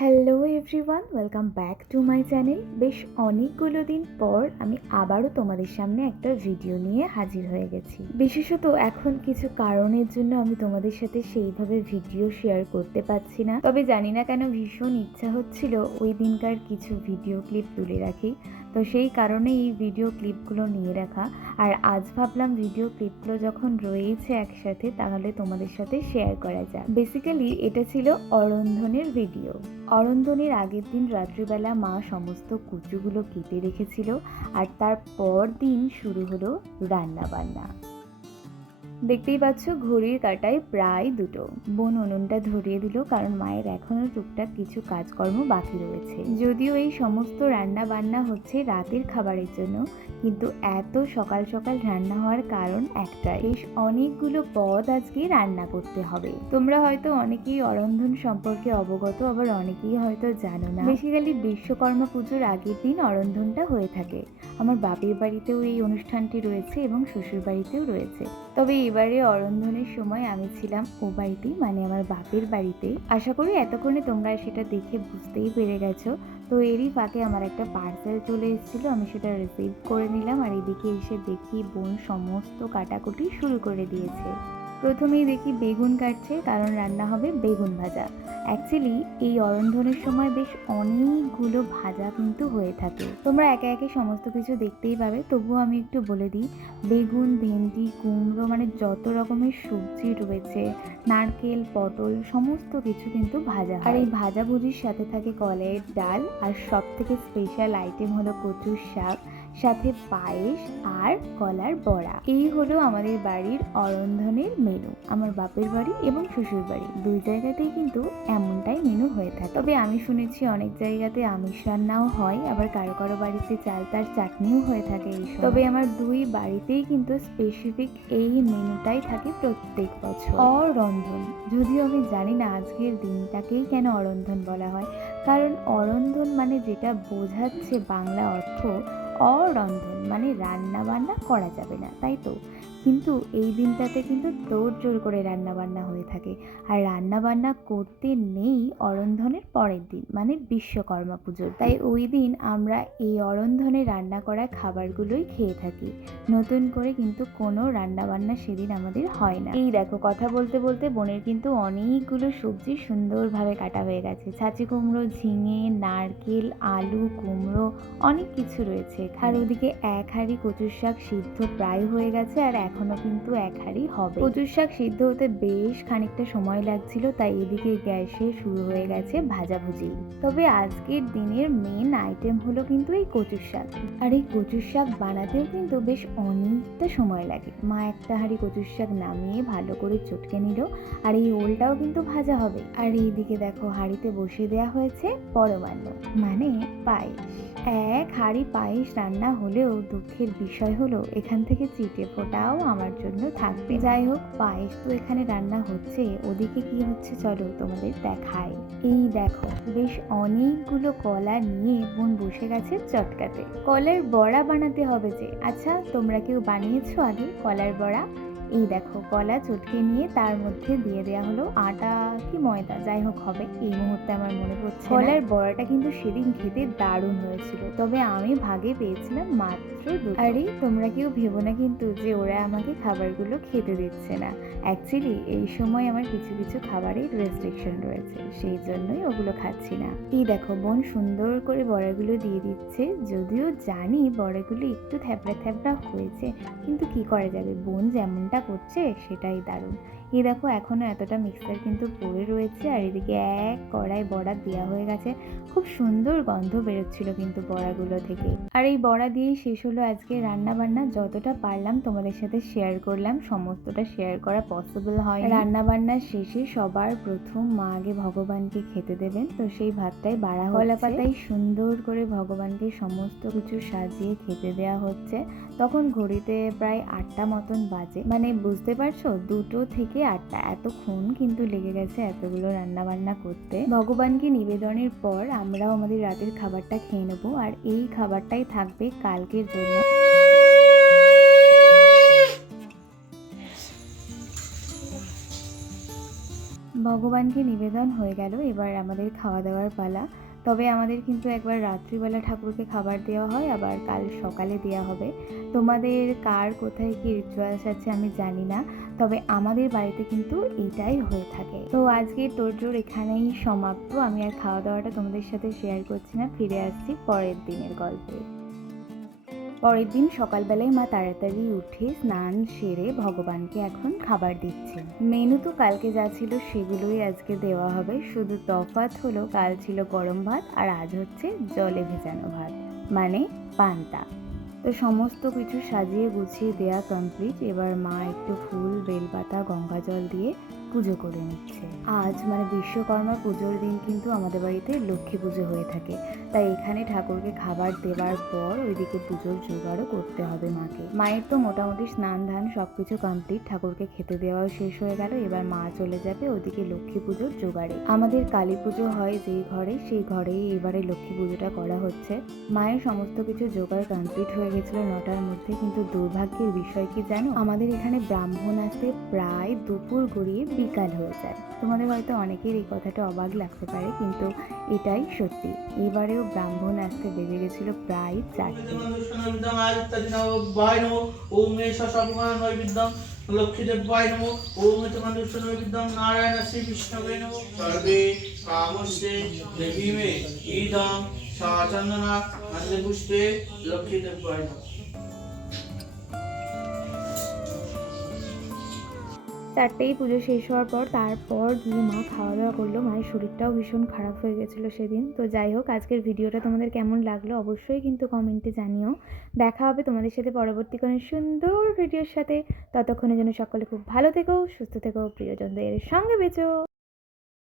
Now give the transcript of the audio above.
Hello everyone, welcome back to my channel. বেশ অনেকগুলো দিন পর আমি আবারও তোমাদের সামনে একটা ভিডিও নিয়ে হাজির হয়ে গেছি। বিশেষত এখন কিছু কারণের জন্য আমি তোমাদের সাথে সেইভাবে ভিডিও শেয়ার করতে পারছি না। তবে জানি না কেন ভীষণ ইচ্ছা হচ্ছিল ওই দিনকার কিছু ভিডিও ক্লিপ তুলে রাখি। তো সেই কারণে এই ভিডিও ক্লিপগুলো নিয়ে রাখা। আর আজ ভাবলাম ভিডিও ক্লিপগুলো যখন রয়েছে একসাথে, তাহলে তোমাদের সাথে শেয়ার করা যায় বেসিক্যালি এটা ছিল অরন্ধনের ভিডিও অরন্ধনের আগের দিন রাত্রিবেলা মা সমস্ত কুচুগুলো কেটে রেখেছিল, আর তার পর দিন শুরু হলো রান্না বান্না দেখতেই পাচ্ছ ঘড়ির কাটায় প্রায় দুটো। বোন উনুনটা ধরিয়ে দিল কারণ মায়ের এখনও টুকটাক কিছু কাজকর্ম বাকি রয়েছে। যদিও এই সমস্ত রান্না বান্না হচ্ছে রাতের খাবারের জন্য, কিন্তু এত সকাল সকাল রান্না হওয়ার কারণ একটাই। বেশ অনেকগুলো পদ আজকে রান্না করতে হবে। তোমরা হয়তো অনেকেই অরন্ধন সম্পর্কে অবগত, আবার অনেকেই হয়তো জানো না। বেসিক্যালি বিশ্বকর্মা পুজোর আগের দিন অরন্ধনটা হয়ে থাকে। আমার বাপের বাড়িতেও এই অনুষ্ঠানটি রয়েছে এবং শ্বশুর বাড়িতেও রয়েছে। তবে এবারে অরন্ধনের সময় আমি ছিলাম ও বাড়িতেই মানে আমার বাপের বাড়িতে। আশা করি এতক্ষণে তোমরা সেটা দেখে বুঝতেই পেরে গেছো। তো এরই ফাঁকে আমার একটা পার্সেল চলে এসেছিল, আমি সেটা রিসিভ করে নিলাম আর এদিকে এসে দেখি বোন সমস্ত কাটাকুটি শুরু করে দিয়েছে। প্রথমেই দেখি বেগুন কাটছে, কারণ রান্না হবে বেগুন ভাজা। অ্যাকচুয়ালি এই অরন্ধনের সময় বেশ অনেকগুলো ভাজা কিন্তু হয়ে থাকে। তোমরা একে একে সমস্ত কিছু দেখতেই পাবে, তবুও আমি একটু বলে দিই, বেগুন, ভেন্ডি, কুমড়ো মানে যত রকমের সবজি রয়েছে, নারকেল, পটল, সমস্ত কিছু কিন্তু ভাজা আর এই ভাজা ভুজির সাথে থাকে কলের ডাল, আর সব থেকে স্পেশাল আইটেম হলো কচুর শাক। সাথে পায়েস আর কলার বড়া। এই হলো আমাদের বাড়ির অরন্ধনের মেনু আমার বাপের বাড়ি এবং শ্বশুর বাড়ি। দুই জায়গাতেই কিন্তু এমনটাই মেনু হয়ে থাকে। তবে আমি শুনেছি অনেক জায়গাতে আমিষ রান্নাও হয়, আবার কারও কারও বাড়িতে চাল তার চাটনিও হয়ে থাকে এই তবে আমার দুই বাড়িতেই কিন্তু স্পেসিফিক এই মেনুটাই থাকে প্রত্যেক বছর। অরন্ধন। যদিও আমি জানি না আজকের দিনটাকেই কেন অরন্ধন বলা হয়। কারণ অরন্ধন মানে যেটা বোঝাচ্ছে বাংলা অর্থ অরন্ধন মানে রান্না বান্না করা যাবে না তাই তো? কিন্তু এই দিনটাতে কিন্তু তোড় জোর করে রান্নাবান্না হয়ে থাকে। আর রান্নাবান্না করতে নেই অরন্ধনের পরের দিন মানে বিশ্বকর্মা পুজোর। তাই ওই দিন আমরা এই অরন্ধনে রান্না করা খাবারগুলোই খেয়ে থাকি। নতুন করে কিন্তু কোনো রান্নাবান্না সেদিন আমাদের হয় না। এই দেখো, কথা বলতে বলতে বোনের কিন্তু অনেকগুলো সবজি সুন্দরভাবে কাটা হয়ে গেছে। ছাঁচি কুমড়ো, ঝিঙে, নারকেল, আলু, কুমড়ো, অনেক কিছু রয়েছে। আর ওদিকে এক হাঁড়ি কচুর শাক সিদ্ধ প্রায় হয়ে গেছে আর এখনও কিন্তু এক হাঁড়ি হবে। কচুর শাক সিদ্ধ হতে বেশ খানিকটা সময় লাগছিল, তাই এদিকে গ্যাসে শুরু হয়ে গেছে ভাজাভুজি। তবে আজকের দিনের মেন আইটেম হলো কিন্তু এই কচুর শাক। আর এই কচুর শাক বানাতেও কিন্তু বেশ অনেকটা সময় লাগে। মা একটা হাঁড়ি কচুর শাক নামিয়ে ভালো করে চটকে নিল, আর এই ওলটাও কিন্তু ভাজা হবে। আর এইদিকে দেখো হাঁড়িতে বসিয়ে দেওয়া হয়েছে পরমান্ন মানে পায়েস। এক হাঁড়ি পায়েস রান্না হলেও দুঃখের বিষয় হলো এখান থেকে চিটে ফোটাও আমার জন্য থাকবে। যাই হোক, পায়েস তো এখানে রান্না হচ্ছে। ওদিকে কি হচ্ছে চলো তোমাদের দেখায় এই দেখো, বেশ অনেকগুলো কলা নিয়ে বোন বসে গেছে চটকাতে। কলার বড়া বানাতে হবে যে। আচ্ছা তোমরা কেউ বানিয়েছো আগে কলার বড়া? এই দেখো, কলা চটকে নিয়ে তার মধ্যে দিয়ে দেওয়া হলো আটা কি ময়দা, যাই হোক হবে। এই মুহূর্তে আমার মনে পড়ছে কলার বড়াটা কিন্তু সেদিন খেতে দারুণ হয়েছিল। তবে আমি ভাগে পেয়েছিলাম মাত্র দু আরে, তোমরা কেউ ভেবো না কিন্তু যে ওরা আমাকে খাবারগুলো খেতে দিচ্ছে না। অ্যাকচুয়ালি এই সময় আমার কিছু কিছু খাবারের রেস্ট্রিকশন রয়েছে, সেই জন্যই ওগুলো খাচ্ছি না। এই দেখো, বোন সুন্দর করে বড়াগুলো দিয়ে দিচ্ছে। যদিও জানি বড়াগুলো একটু থ্যাপড়া থ্যাপড়া হয়েছে, কিন্তু কি করা যাবে? বোন যেমনটা করছে, সেটাই দারুণ। এই দেখো এখনও এতটা মিক্সার কিন্তু পড়ে রয়েছে আর এদিকে এক কড়াই বড়া দেওয়া হয়ে গেছে। খুব সুন্দর গন্ধ বেরোচ্ছিল কিন্তু বড়াগুলো থেকে। আর এই বড়া দিয়েই শেষ হলো আজকে রান্না বান্না যতটা পারলাম তোমাদের সাথে শেয়ার করলাম, সমস্তটা শেয়ার করা পসিবল হয় রান্না বান্নার শেষে সবার প্রথম মা আগে ভগবানকে খেতে দেবেন। তো সেই ভাতটাই বাড়া কলা পাতায় সুন্দর করে ভগবানকে সমস্ত কিছু সাজিয়ে খেতে দেওয়া হচ্ছে। তখন ঘড়িতে প্রায় আটটা মতন বাজে। মানে বুঝতে পারছ, দুটো থেকে আটটা এতক্ষণ কিন্তু লেগে গেছে এতগুলো রান্না বান্না করতে। ভগবানকে নিবেদনের পর আমরাও আমাদের রাতের খাবারটা খেয়ে নেব। আর এই খাবারটাই থাকবে কালকের জন্য। ভগবানকে নিবেদন হয়ে গেল এবার আমাদের খাওয়া দাওয়ার পালা। তবে আমাদের কিন্তু একবার রাত্রিবেলা ঠাকুরকে খাবার দেওয়া হয়, আবার কাল সকালে দেওয়া হবে। তোমাদের কার কোথায় কি রিচুয়ালস আছে আমি জানি না, তবে আমাদের বাড়িতে কিন্তু এটাই হয়ে থাকে। তো আজকে তোরজোর এখানেই সমাপ্ত। আমি আর খাওয়া দাওয়াটা তোমাদের সাথে শেয়ার করছি না, ফিরে আসছি পরের দিনের গল্পে। পরের দিন সকালবেলায় মা তাড়াতাড়ি উঠে স্নান সেরে ভগবানকে এখন খাবার দিচ্ছে। মেনু তো কালকে যা ছিল সেগুলোই আজকে দেওয়া হবে। শুধু তফাৎ হলো কাল ছিল গরম ভাত আর আজ হচ্ছে জলে ভেজানো ভাত মানে পান্তা। তো সমস্ত কিছু সাজিয়ে গুছিয়ে দেয়া কমপ্লিট এবার মা একটু ফুল, বেলপাতা, গঙ্গা জল দিয়ে পুজো করে নিচ্ছে। আজ মানে বিশ্বকর্মা পুজোর দিন কিন্তু আমাদের বাড়িতে লক্ষ্মী পুজো হয়ে থাকে। তাই এখানে ঠাকুরকে খাবার দেওয়ার পর ওইদিকে পুজোর জোগাড়ও করতে হবে মাকে। মায়ের তো মোটামুটি স্নান, ধান সব কিছু কমপ্লিট ঠাকুরকে খেতে দেওয়াও শেষ হয়ে গেল। এবার মা চলে যাবে ওদিকে লক্ষ্মী পুজোর জোগাড়ে। আমাদের কালী পুজো হয় যেই ঘরে, সেই ঘরেই এবারে লক্ষ্মী পুজোটা করা হচ্ছে। মায়ের সমস্ত কিছু জোগাড় কমপ্লিট হয়ে গেছিল নটার মধ্যে। কিন্তু দুর্ভাগ্যের বিষয় কি জানো? আমাদের এখানে ব্রাহ্মণ আসতে প্রায় দুপুর গড়িয়ে বিকাল হয়ে যায়। তোমাদের হয়তো অনেকের এই কথাটা অবাক লাগতে পারে, কিন্তু এটাই সত্যি। এবারেও ব্রাহ্মণ আসতে বেজে গেছিল প্রায় চারটে। বিদ্যম আদিত্যাদিনবায় নমো ওম সপমান নৈবিদ্যম নারায়ণ শ্রী বিষ্ণবে নমো সর্বে কামস্তে দেবী মে ইদম সাচন্দনা নন্দপুষ্পে লক্ষ্মীদেবায় নমো চারটেই পুজো শেষ হওয়ার পর তারপর গিয়ে মা খাওয়া দাওয়া করল। মায়ের শরীরটাও ভীষণ খারাপ হয়ে গেছিল সেদিন। তো যাই হোক, আজকের ভিডিওটা তোমাদের কেমন লাগল অবশ্যই কিন্তু কমেন্টে জানিও। দেখা হবে তোমাদের সাথে পরবর্তী কোনো সুন্দর ভিডিওর সাথে। ততক্ষণে যেন সকলে খুব ভালো থেকো, সুস্থ থেকো, প্রিয়জনদের সঙ্গে বেঁচো।